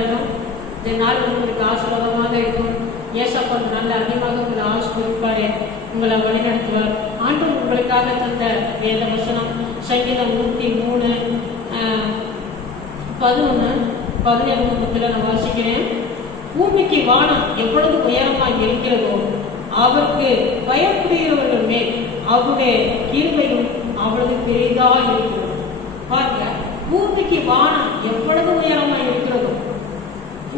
இருக்கும். இந்த நாள் உங்களுக்கு ஆசீர்வாதமாக இருக்கும். ஏசப்பா நல்ல அதிகமாக உங்களை ஆசீர்வதிப்பாரு, உங்களை வழிநடத்துவார். ஆண்டவர் உங்களுக்காக தந்த வேத வசனம் சங்கீதம் 103 11 17 நான் வாசிக்கிறேன். பூமிக்கு வானம் எவ்வளவு உயரமாக இருக்கிறதோ அவருக்கு பயப்படுகிறவர்கள் மேல் அவருடைய கிருபையும் அவ்வளவு பெரிதாக இருக்கிறது. பாருங்க, பூமிக்கு வானம் எவ்வளவு உயரமாக இருக்கிறதோ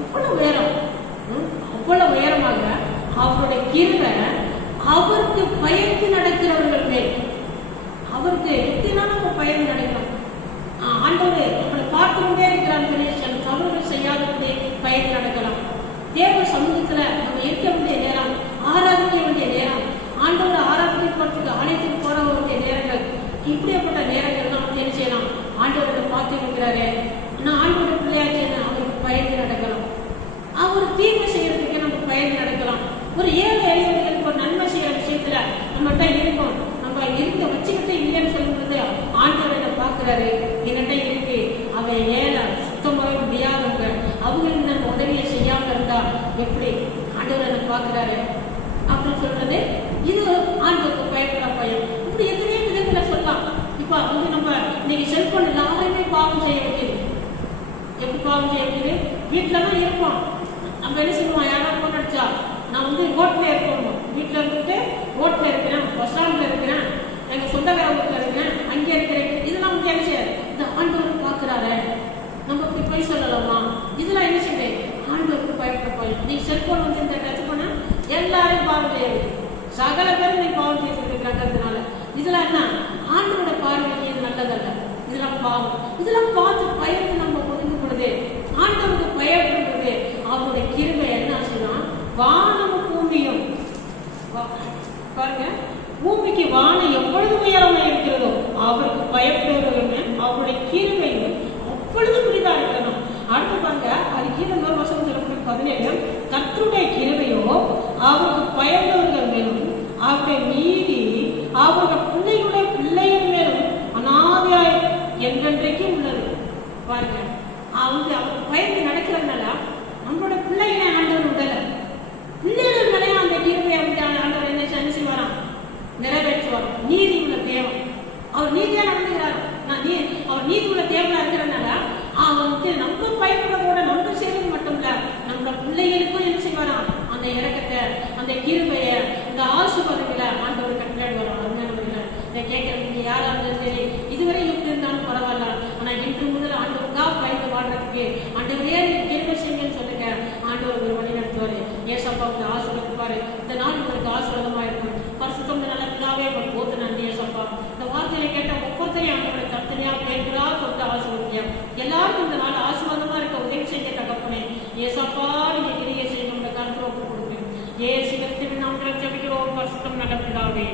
எவ்வளவு உயரம், அவ்வளவு உயரமாக அவருடைய கிருபை அவருக்கு பயந்து நடக்கிறவர்கள் மேல். அவருக்கு எப்படின்னா நம்ம பயந்து நடக்கிறோம். ஆண்டவர் நம்மளை பார்த்து கொண்டே இருக்கிறான். தவறுகள் செய்யாதபடி பயந்து நடக்கலாம். தேவ சமூகத்துல நம்ம இருக்க வேண்டிய நேரம், ஆராதிக்க வேண்டிய நேரம், ஆண்டவர் ஆராதிக்கப்படுறதுக்கு ஆலயத்துக்கு போற வேண்டிய நேரங்கள், இப்படிப்பட்ட நேரங்கள் நம்ம என்ன செய்யலாம்? ஆண்டவரை பார்த்து இருக்கிறாரு, நான் ஆண்டோட பிள்ளையாச்சு, அவருக்கு பயந்து நடக்கலாம். அவர் தீமை செய்யறதுக்கு நம்ம பயந்து நடக்கலாம். ஒரு ஏழை எளியவர்களுக்கு ஒரு நன்மை செய்யற விஷயத்துல நம்மகிட்ட இருக்கும். நம்ம இருக்க வச்சுக்கிட்டு இல்லைன்னு சொல்லும்போது ஆண்டவரை பார்க்கிறாரு, என்கிட்ட இருக்கு, அவன் ஏழை சுத்தமாக முடியாதவங்க, அவங்களுக்கு நம்ம உதவியை செய்யாம இருந்தா எப்படி? ஆண்டவரை பார்க்கிறாரு அப்படின்னு சொல்றது இது ஆண்டவருக்கு பயப்பட பயம். இப்படி எத்தனையோ விதங்களை சொல்லலாம். இப்ப நம்ம இன்னைக்கு செல்போன் எல்லாருமே பாவம் செய்ய வைக்குது. எப்படி பாவம் செய்ய வைக்குது? வீட்டுலதான் இருப்போம். நம்ம என்ன சொல்லுவோம்? யாராவது போன் அடிச்சா நான் ரோட்ல இருக்கணும், வீட்டுல இருந்துட்டு ரோட்ல இருக்கிறேன், பஸ் ஸ்டாண்ட்ல இருக்கிறேன், எங்க சொந்தக்கார வீட்டுல இருக்கிறேன், அங்கே இருக்கிறேன். இதெல்லாம் என்ன செய்ய? இந்த ஆண்டவர் பார்க்கிறாரு, நம்ம இப்படி போய் சொல்லலாமா? இதெல்லாம் என்ன செய்ய? ஆண்டவருக்கு பயப்பட போய் நீ செல்போன் இந்த டச் பண்ண எல்லாரையும் பாவம் செய்ய சகல பேரும் நீ பாவம் செய்யறதுனால இதெல்லாம் என்ன? ஆண்டவரோட பார்வைக்கு இது நல்லதல்ல. இதெல்லாம் பாவம். இதெல்லாம் பார்த்து பயந்து நம்ம ஒதுங்க பொழுது ஆண்டவருக்கு பயப்படுறது அவருடைய கிருபை என்ன ஆச்சுன்னா, வானமும் பூமியும் பாருங்க, பூமிக்கு வானம் எவ்வளவு உயரமா இருக்கிறதோ அவருக்கு பயப்படுறவர்கள் அவருடைய கிருபையும் அவ்வளவு புரிதா இருக்கணும். அடுத்து பாருங்க, அது கீழே வசனம் சொல்லக்கூடிய 17, கர்த்தருடைய கிருபையோ அவருக்கு பயந்தவர்கள் மேலும் அவருடைய நீதி அவர்கள் பிள்ளைகளுடைய பிள்ளைகள் மேலும் அநாதியாய் என்றென்றைக்கு உள்ளது. பாருங்க, அவர் பயந்து நடக்கிறதுனால நம்மளோட பிள்ளைகளை ஆண்டவர் விடல. பிள்ளைகள் மேலே அந்த கிருபை ஆண்டவர் என்ன செய்வாராம்? நிறைவேற்றுவார். நீதி உள்ள தேவன், அவர் நீதியா நடந்துகிறார். அவர் நீதி உள்ள தேவனா இருக்கிறதுனால அவர் நம்ம பயப்படுறதோட நம்ம செய்வது மட்டும் இல்ல, நம்ம பிள்ளைகளுக்கும் என்ன செய்வாராம்? அந்த இறக்கத்தை, அந்த கிருபைய, இந்த ஆசீர்வாதங்களை ஆண்டவர் கட்டளை வரும். இதை கேட்கறதுக்கு யாரா இருந்தாலும் சரி, இதுவரை எப்படி இருந்தாலும் பரவாயில்ல, ஆனா இன்று முதல் ஆண்டவருக்கா பயந்து வாழ்றதுக்கு ஆண்டவரே கிருபை செய்யுங்கன்னு சொல்லுங்க. ஆண்டவர் ஒரு வழி நடத்துவாரு. ஏசப்பா உங்களை ஆசீர்வதிப்பாரு. இந்த நாள் உங்களுக்கு ஆசீர்வாதமா இருக்கும். பரிசுத்தம் நல்ல பிள்ளாவே போது நன்றி ஏசப்பா. இந்த வார்த்தையை கேட்ட ஒவ்வொருத்தரையும் ஆண்டவரை தனித்தனியா பேருங்களா தொட்டு ஆசீர்வதிக்க எல்லாருக்கும் இந்த நாள் ஆசீர்வாதமா இருக்க உதவி செய்ய தகப்பனே. ஏசப்பா நீங்க கிரியை செய்ய கருத்து ஒப்பு கொடுப்பேன். ஏசு கிறிஸ்துவின் நாமத்தில் ஜெபிக்கிறோம். பரிசுத்தம் நல்ல பிள்ளாவே.